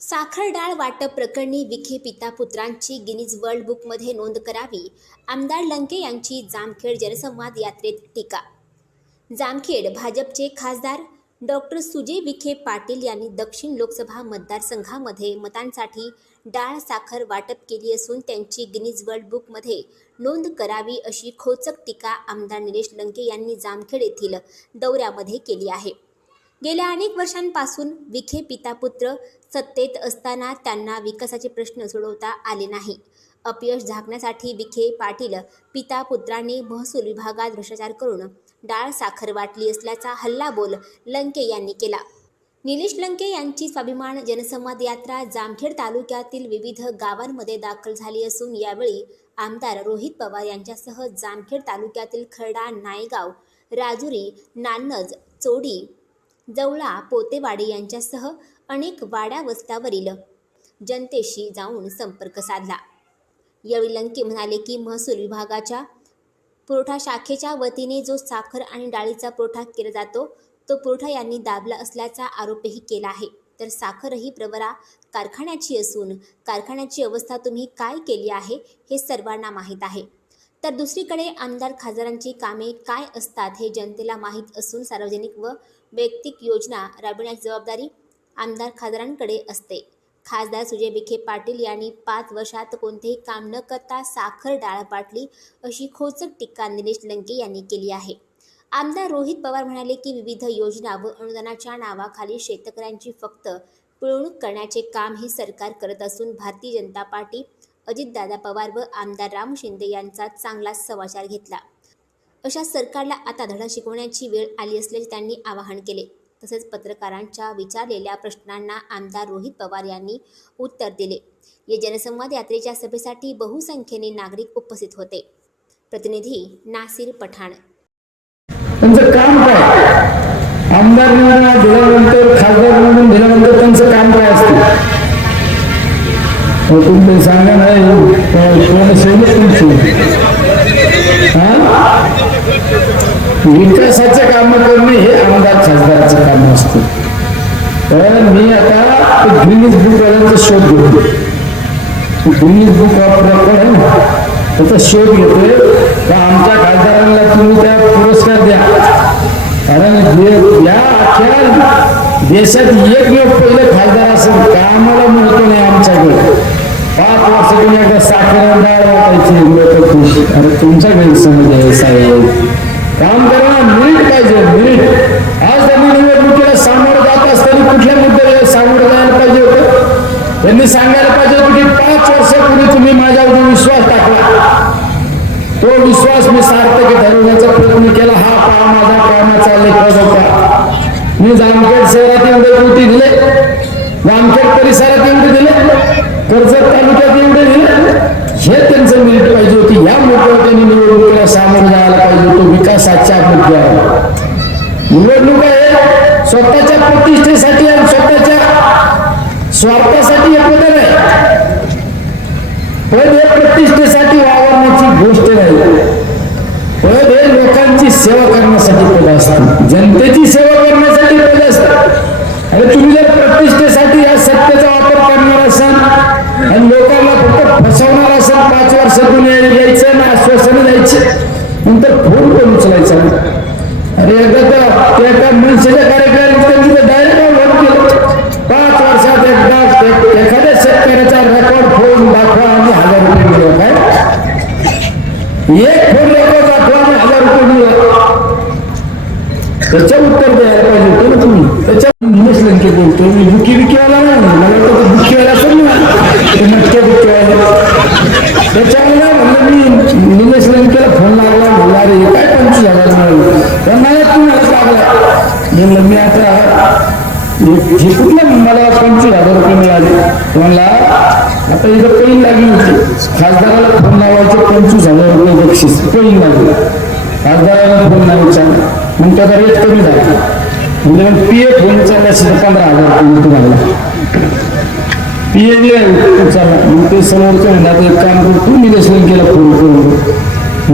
साखर डाळ वाटप प्रकरणी विखे पिता पुत्रांची गिनीज वर्ल्ड बुकमध्ये नोंद करावी आमदार लंके यांची जामखेड जनसंवाद यात्रेत टीका. जामखेड भाजपचे खासदार डॉक्टर सुजय विखे पाटील यांनी दक्षिण लोकसभा मतदारसंघामध्ये मतांसाठी डाळ साखर वाटप केली असून त्यांची गिनीज वर्ल्ड बुकमध्ये नोंद करावी अशी खोचक टीका आमदार निलेश लंके यांनी जामखेड येथील दौऱ्यामध्ये केली आहे. गेल्या अनेक वर्षांपासून विखे पितापुत्र सत्तेत असताना त्यांना विकासाचे प्रश्न सोडवता आले नाही. अपयश झाकण्यासाठी विखे पाटील पिता पुत्रांनी महसूल विभागात भ्रष्टाचार करून डाळ साखर वाटली असल्याचा हल्लाबोल लंके यांनी केला. निलेश लंके यांची स्वाभिमान जनसंवाद यात्रा जामखेड तालुक्यातील विविध गावांमध्ये दाखल झाली असून यावेळी आमदार रोहित पवार यांच्यासह जामखेड तालुक्यातील खर्डा नायगाव राजुरी नान्नज चोडी जवळा पोतेवाडी यांच्यासह अनेक वाड्या वस्त्यावरील जनतेशी जाऊन संपर्क साधला. यावेळी लंके म्हणाले की महसूल विभागाच्या पुरवठा शाखेच्या वतीने जो साखर आणि डाळीचा पुरवठा केला जातो तो पुरवठा यांनी दाबला असल्याचा आरोपही केला आहे. तर साखर ही प्रवरा कारखान्याची असून कारखान्याची अवस्था तुम्ही काय केली आहे हे सर्वांना माहीत आहे. तर दुसरीकडे आमदार खासदारांची कामे काय असतात हे जनतेला माहीत असून सार्वजनिक व वैयक्तिक योजना राबविण्याची जबाबदारी आमदार खासदारांकडे असते. खासदार सुजय विखे पाटील यांनी पाच वर्षात कोणतेही काम न करता साखर डाळ पाटली अशी खोचक टीका निलेश लंके यांनी केली आहे. आमदार रोहित पवार म्हणाले की विविध योजना व अनुदानाच्या नावाखाली शेतकऱ्यांची फक्त पिळवणूक करण्याचे काम हे सरकार करत असून भारतीय जनता पार्टी अजितदादा पवार व आमदार राम शिंदे यांचा चांगला समाचार घेतला. अशा सरकारला आता धडा शिकवण्याची वेळ आली असल्याचे त्यांनी आवाहन केले. तसेच पत्रकारांच्या विचारलेल्या प्रश्नांना आमदार रोहित पवार यांनी उत्तर दिले. या जनसंवाद यात्रेच्या सभेसाठी बहुसंख्येने नागरिक उपस्थित होते. प्रतिनिधी नासिर पठाण. त्यांचं काम काय? आमदार निवडून दिल्यानंतर खासदार निवडून दिल्यानंतर त्यांचं काम काय असतं? तुम्ही सांगा नाही कोण सेवक तुमची विकासाचं काम करणे हे आमदार खासदाराचं काम असतं. तर मी आता गिनीज बुकवाल्यांचा शोध घेतो गिनीज बुक ऑफ रेकॉर्ड आहे त्याचा शोध घेतोय. का आमच्या खासदारांना तुम्ही त्या पुरस्कार द्या. कारण या अख्या देशात एकमेव पहिलं खासदार असेल कामाला मिळतो नाही आमच्याकडे. पाच वर्ष तुम्ही एकदा साखर अरे तुमचा गैरसमज आहे साहेब. काम करा मिनिट पाहिजे मिनिट आज त्यांनी निवडणुकीला सामोरं जात असताना कुठल्या मुद्द्याला सामोरं जायला पाहिजे होतं? त्यांनी सांगायला पाहिजे होतं की पाच वर्षापूर्वी तुम्ही माझ्यावर विश्वास टाकला. तो विश्वास मी सार्थक ठरवण्याचा प्रयत्न केला. हा पहा माझा कामाचा लेखा होता. मी जामखेड शहरात एवढे कृती दिले. जामखेड परिसरात एवढे दिले. कर्जत तालुक्यात एवढे दिले. हे त्यांचं मिळत पाहिजे होती. या मुद्द्यावर त्यांनी निवडणूक सामोरं जायला पाहिजे तो विकासाच्या मुद्द्यावर निवडणूक आहे स्वतःच्या प्रतिष्ठेसाठी आणि स्वतःच्या स्वार्थासाठी हे पद नाही पद हे प्रतिष्ठेसाठी वावरण्याची गोष्ट नाही. पद हे लोकांची सेवा करण्यासाठी पद असतं. जनतेची सेवा करण्यासाठी पद असतं. आणि तुम्ही जर प्रतिष्ठेसाठी या सत्तेचा वापर करणार असाल आणि लोकांना फक्त फसवणार असाल पाच वर्षातून यायचं आणि आश्वासन द्यायचे नंतर फोन पण उचलायचा. अरे एकदा त्या एका मनसेच्या कार्यक्रमात डायरेक्ट वोट केलं. पाच वर्षात एकदा एखाद्या शेतकऱ्याचा रेकॉर्ड फोन दाखवा आणि हजार रुपये मिळवा. काय? एक फोन रेकॉर्ड दाखवा आणि हजार रुपये मिळवा. त्याच्या उत्तर द्यायला पाहिजे होतं ना तुम्ही. त्याच्या निलेश लंके बोलतो मी बुकी बिकीवाला नाही. मला वाटतं बुकीवाला असेल ना. ते मटक्या बुकीवाला त्याच्यामुळे म्हणलं मी आता हे मला पंचवीस हजार रुपये मिळाले? म्हणला आता इथं पैन लागली होती. खासदाराला फोन लावायचे पंचवीस हजार रुपये बक्षीस. पैन लागली. खासदाराला फोन लावायचा. मग त्याचा रेट कमी झाला. म्हणजे मग पी ए फोन चालला असेल पंधरा हजार रुपये तुम्हाला. पी ए चालला मग ते समोरचे म्हणतात एक काम करतो मी देशला केला फोन करून.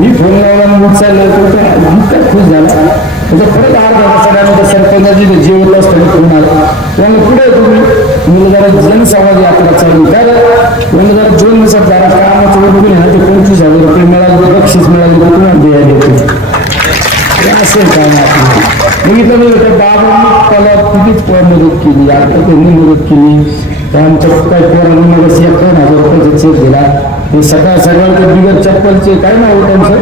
मी फोन लावला मग चालला तर खुश झाला. खुश झाला त्याचा परत अर्धा सरपंचाची जेवत असताना फोन त्यामुळे पुढे तुम्ही मुलं जनसंवाद यात्रा चालू काय म्हणजे दोन दिवसात कामाचं ना ते पंचवीस हजार रुपये मिळाले बक्षीस मिळाले तर द्यायला येते असेल काय नाही बघितलं तर बाबांनी त्याला कितीच मदत केली आता त्यांनी मदत केली. तर आमच्या काही पोरांनी मग हजार रुपयाचा चेक दिला. ते सकाळ सकाळचे बिगर चप्पलचे काय नाव त्यांचं?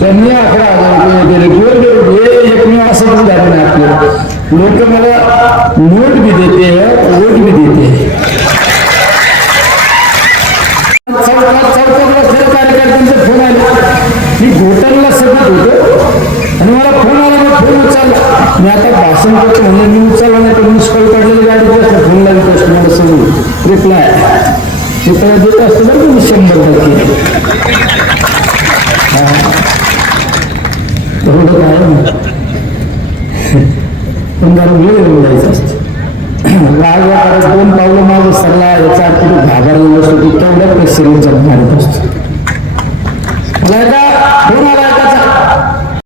त्यांनी अकरा हजार रुपये दिले गोर गोर हे एकमेव असं झालं नाही आपलं. लोक मला नोट बी देते वोट बी देते. कार्यकर्त्यांचे फोन आले. मी घोटरला सगळं होतो. आणि मला फोन आला मी फोन उचलला. मी आता भाषण करतो म्हणजे मी उचलला नाही तर मिस कॉल काढलेली गाडी फोन लागली प्रश्न मला सगळं रिप्लाय ते देत असतो बरं तुम्ही शंभर टक्के. हा. तेवढं काय ना पण जरा वेळ घेऊन जायचं असतं. राग वाटायला दोन पावलं मागे सरला याचा अर्थ तू घाबरलेला असतो तू तेवढ्या प्रेशरीचा मारत असतो. मला एका फोन आला